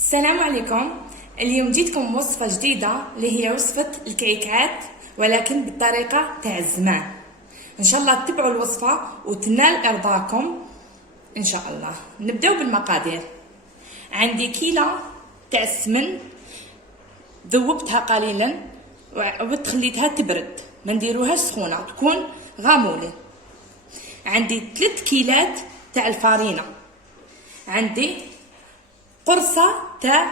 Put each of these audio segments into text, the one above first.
السلام عليكم. اليوم جيتكم وصفة جديدة اللي هي وصفة الكيكات ولكن بالطريقة تاع الزمان. ان شاء الله تتبعوا الوصفة وتنال ارضاكم ان شاء الله. نبداو بالمقادير. عندي كيلو تاع السمن ذوبتها قليلا وتخليتها تبرد، ما نديروهاش سخونة، تكون غامولة. عندي 3 كيلات تاع الفارينة. عندي قرصة تاع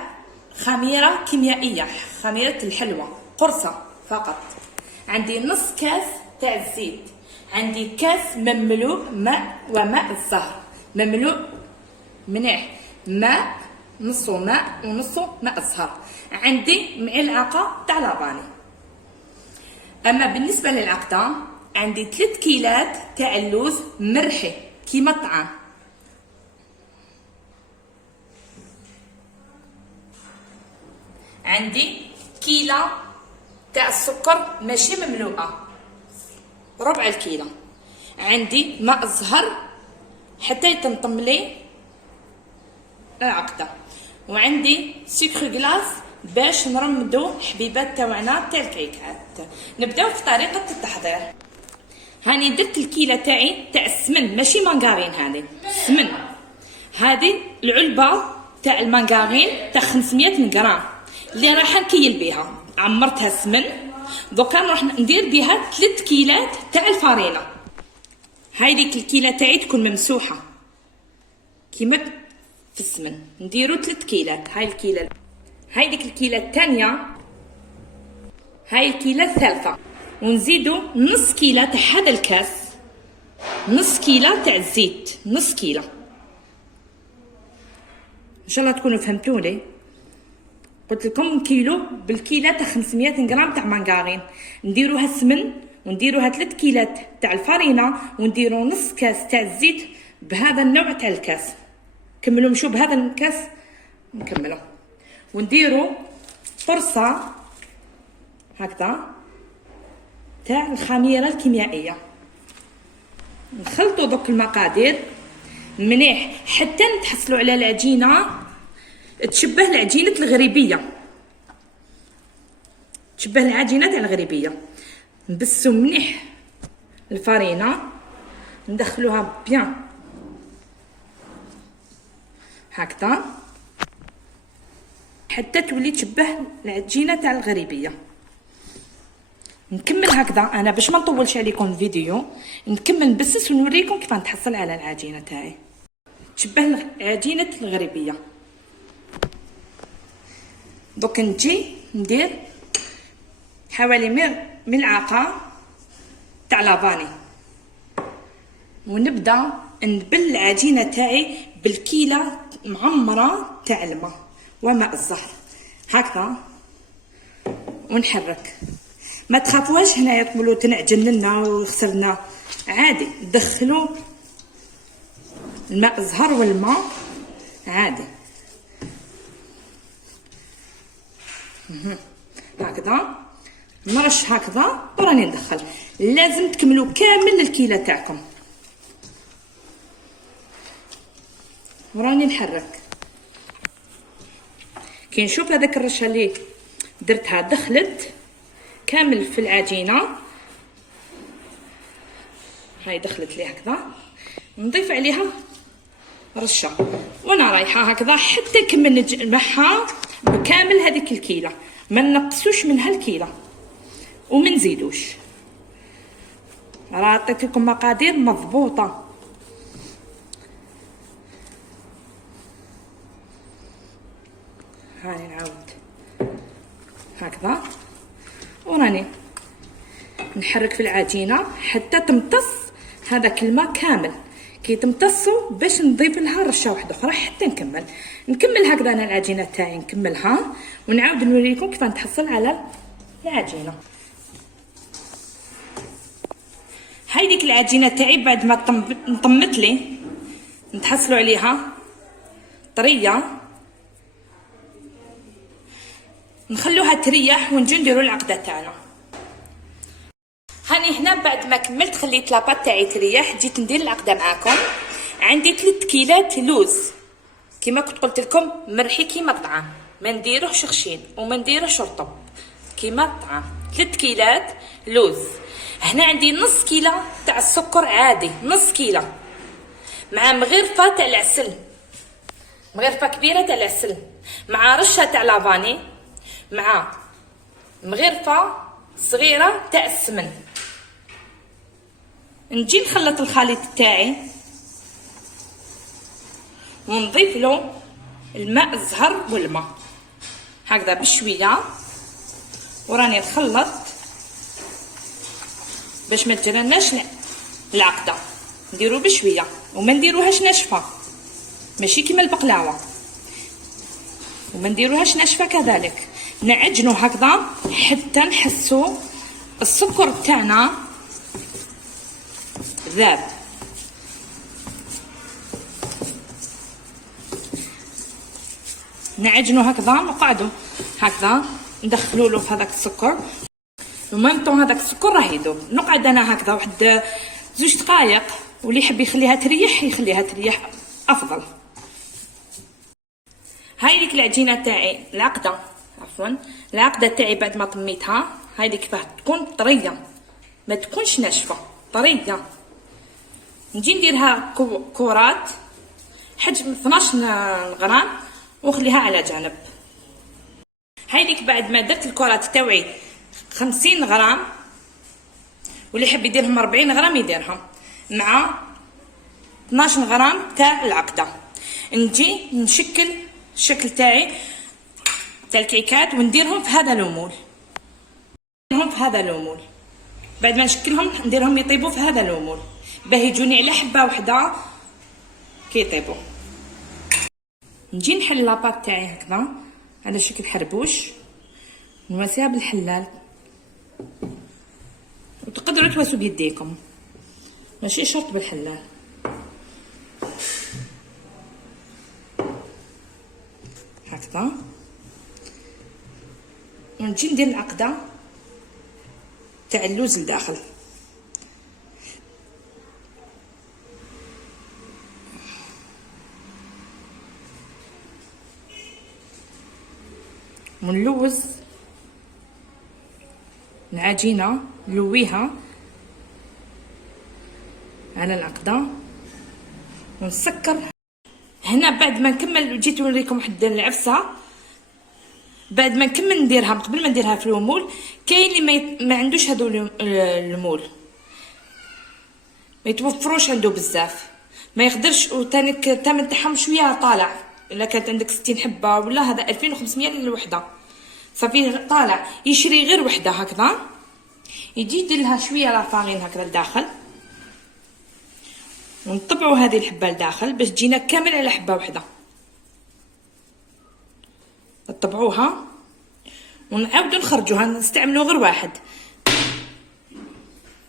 خميرة كيميائية، خميرة الحلوى، قرصة فقط. عندي نص كاس تاع الزيت. عندي كاس مملوء ماء وماء الزهر، مملوء مليح، ماء نصو ماء ونصو ماء الزهر. عندي ملعقة تاع لافاني. اما بالنسبة للعقدة عندي 3 كيلات تاع اللوز مرحي كيما الطعام. عندي كيلو تاع السكر ماشي مملوءه، ربع الكيلو. عندي ماء الزهر حتى يطمطم لي العقده. وعندي سكر غلاس باش نرمدو حبيبات تاعنا تاع الكيكات. نبداو في طريقه التحضير. هاني درت الكيله تاعي تاع السمن، ماشي مانغارين، هذه سمن. هذه العلبه تاع المانغارين تاع 500 غرام اللي راح نكيل بها. عمرتها سمن، دوكا راح ندير بها 3 كيلات تاع الفارينه. هاي ديك الكيله تاعي تكون ممسوحه كيما في السمن. نديرو 3 كيلات. هاي الكيله، هاي ديك الكيله الثانيه، هاي الكيله الثالثه. ونزيدو نص كيله تاع هذا الكاس، نص كيله تاع الزيت، نص كيله. ان شاء الله تكونوا فهمتوني. قلت لكم كيلو بالكيلة تاع 500 غرام تاع مانغارين. نديروها سمن ونديروها 3 كيلات تاع الفارينة ونديرو نص كاس تاع الزيت بهذا النوع تاع الكاس. كملوا مشوا بهذا الكاس، نكملوا. ونديرو قرصة هكذا تاع الخميرة الكيميائية. نخلطوا دوك المقادير مليح حتى نتحصلوا على العجينة تشبه العجينة الغريبية، تشبه العجينة تاع الغريبية. نبسو مليح الفارينة، ندخلوها بيان هكذا حتى تولي تشبه العجينة تاع الغريبية. نكمل هكذا انا باش ما نطولش عليكم الفيديو. نكمل نبسس ونوريكم كيف نتحصل على العجينة تاعي تشبه عجينة الغريبية. دوك نجي ندير حوالي ملعقة تاع لافاني ونبدا نبل العجينه تاعي بالكيله معمره تاع الماء وماء الزهر هكذا ونحرك. ما تخافوش هنايا تقولوا تنعجن لنا وخسرنا، عادي دخلوا الماء الزهر والماء عادي هكذا. نرش هكذا وراني ندخل. لازم تكملوا كامل الكيله تاعكم وراني نحرك. كي نشوف هذاك الرشه اللي درتها دخلت كامل في العجينه، هاي دخلت لي هكذا، نضيف عليها رشه وانا رايحه هكذا حتى نكمل نجمعها بكامل هذيك الكيله. ما نقصوش منها الكيله وما نزيدوش. راه عطيت لكم مقادير مضبوطه. هاني نعاود هكذا وراني نحرك في العجينه حتى تمتص هذاك الماء كامل. كي تمتصوا باش نضيف لها رشه واحده اخرى حتى نكمل هكذا. انا العجينه تاعي نكملها ونعاود نوريكم كيف نتحصل على العجينه. هاي ديك العجينه تاعي بعد ما طمت لي نتحصلوا عليها طريه، نخلوها تريح ونجي نديروا العقده تاعنا. هاني هنا بعد ما كملت خليت لاباط تاعي تريح، جيت ندير العقده معاكم. عندي 3 كيلات لوز كيما كنت قلت لكم مرحي كيما الطعام، ما نديروهش خشين وما نديروهش رطب، كيما الطعام. 3 كيلات لوز. هنا عندي نص كيلو تاع السكر عادي، نص كيلو، مع مغرفه تاع العسل، مغرفه كبيره تاع العسل، مع رشه تاع لافاني، مع مغرفه صغيره تاع السمن. نجي نخلط الخليط تاعي ونضيف له الماء الزهر والماء هكذا بشويه، وراني نخلط باش ما تجرناش العقده. نديرو بشويه وما نديروهاش ناشفه، ماشي كيما البقلاوه، وما نديروهاش ناشفه كذلك. نعجنو هكذا حتى نحسو السكر تاعنا ذاب. نعجنو هكذا، نقعدو هكذا ندخلو له في هذاك السكر، وميمطون هذاك السكر راه يذوب. نقعد انا هكذا واحد 2 دقائق، واللي يحب يخليها تريح يخليها تريح افضل. هاي ديك العجينه تاعي، العقده عفوا، العقده تاعي بعد ما طميتها، هاي ديك كيفاه تكون طريه، ما تكونش ناشفه، طريه. نجي نديرها كرات حجم 12 غرام ونخليها على جانب. هاي ديك بعد ما درت الكرات تاوعي 50 غرام، واللي يحب يديرهم 40 غرام يديرهم، مع 12 غرام تاع العقده. نجي نشكل الشكل تاعي تاع الكيكات ونديرهم في هذا الأمول، بعد ما نشكلهم نديرهم يطيبوا في هذا الأمول باه يجوني على حبه وحده كي يطيبوا. نجي نحل لاباط تاعي هكذا على شكل حربوش، نواسيها بالحلال، وتقدروا تواسوا بيديكم، ماشي شرط بالحلال. هكذا. ونجي ندير العقده تاع اللوز لداخل، ونلوز العجينه، نلويها على العقده ونسكر. هنا بعد ما نكمل، جيت نوريكم واحد العفسه بعد ما نكمل نديرها، قبل ما نديرها في المول. كاين اللي ما عندوش هذو المول، ما يتوفروش عنده بزاف، ما يقدرش، وثاني الثمن تاعهم شويه طالع. الا كانت عندك 60 حبه ولا هذا 2500 للوحده، صافي طالع. يشري غير وحده هكذا، يجي يدير لها شويه لافارين هكذا لداخل، ونطبعوا هذه الحبه لداخل باش تجينا كامل على حبه وحده. نطبعوها ونعاودوا نخرجوها، نستعملوا غير واحد،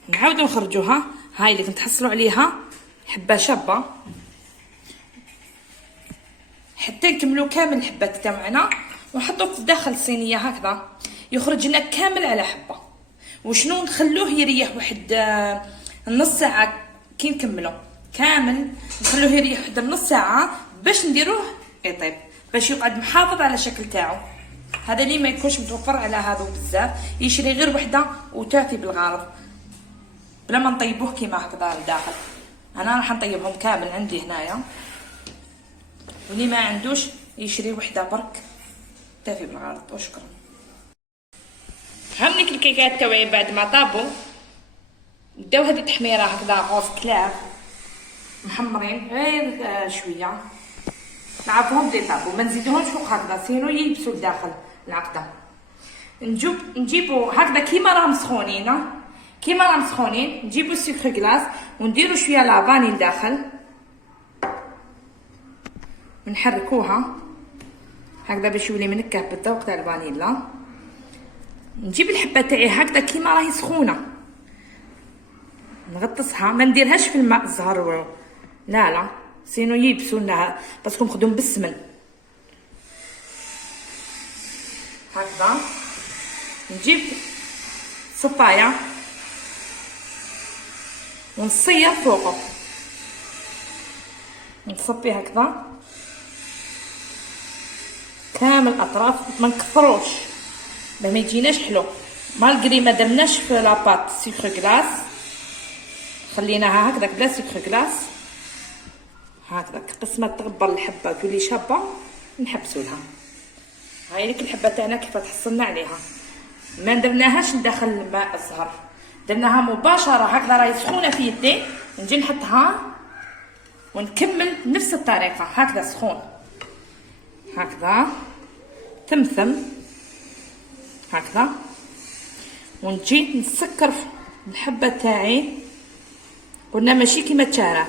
نعاودوا نخرجوها. هاي اللي تحصلوا عليها حبه شابه حتى نكملوا كامل الحبات تاعنا، ونحطوه في داخل الصينيه هكذا يخرج لنا كامل على حبه. وشنو نخلوه يريح واحد نص ساعه كي نكملوا كامل، نخلوه يريح واحد نص ساعه باش نديروه يطيب، باش يقعد محافظ على الشكل تاعو. هذا اللي ما يكونش متوفر على هذا بزاف، يشري غير وحده وتافي بالغرض بلا ما نطيبوه كيما هكذا لداخل. انا راح نطيبهم كامل عندي هنايا، واللي ما عندوش يشري وحده برك تافي بالغرض. وشكرا. هامنيك الكيكات تاوعي بعد ما طابوا بداو هذه التحميره هكذا غوز كلاف محمرين غير شويه، نعرفوهم بلي طابوا، ما نزيدوهمش فوق هكذا سينو يلبسوا لداخل العقده. نجيبو هكذا كيما راهم مسخونين، نجيبو السكر كلاص ونديرو شويه لافاني لداخل، ونحركوها هكذا باش يولي منكه بالذوق تاع الفانيلا. نجيب الحبه تاعي هكذا كيما راهي سخونه، نغطسها، ما نديرهاش في الماء الزهر، لا سينو يلبسوا لنا باسكو مخدوم بالسمن. هكذا نجيب صفايه ونصير فوقه، نصفي هكذا كامل الاطراف، ما نكثروش باه ما يجيناش حلو. مالغري ما درناش في لاباط سكر كلاص، خليناها هكذاك بلا سكر كلاص، هكذاك قسمه تغبر الحبه تولي شابه نحبسوا لها. هاي ليك الحبه تاعنا كيف تحصلنا عليها، ما درناهاش ندخل الماء الزهر، درناها مباشره هكذا راهي سخونه في يدي، نجي نحطها ونكمل بنفس الطريقه هكذا سخون، هكذا تمثم هكذا، ونجي نسكر الحبه تاعي. قلنا ماشي كيما التشراك،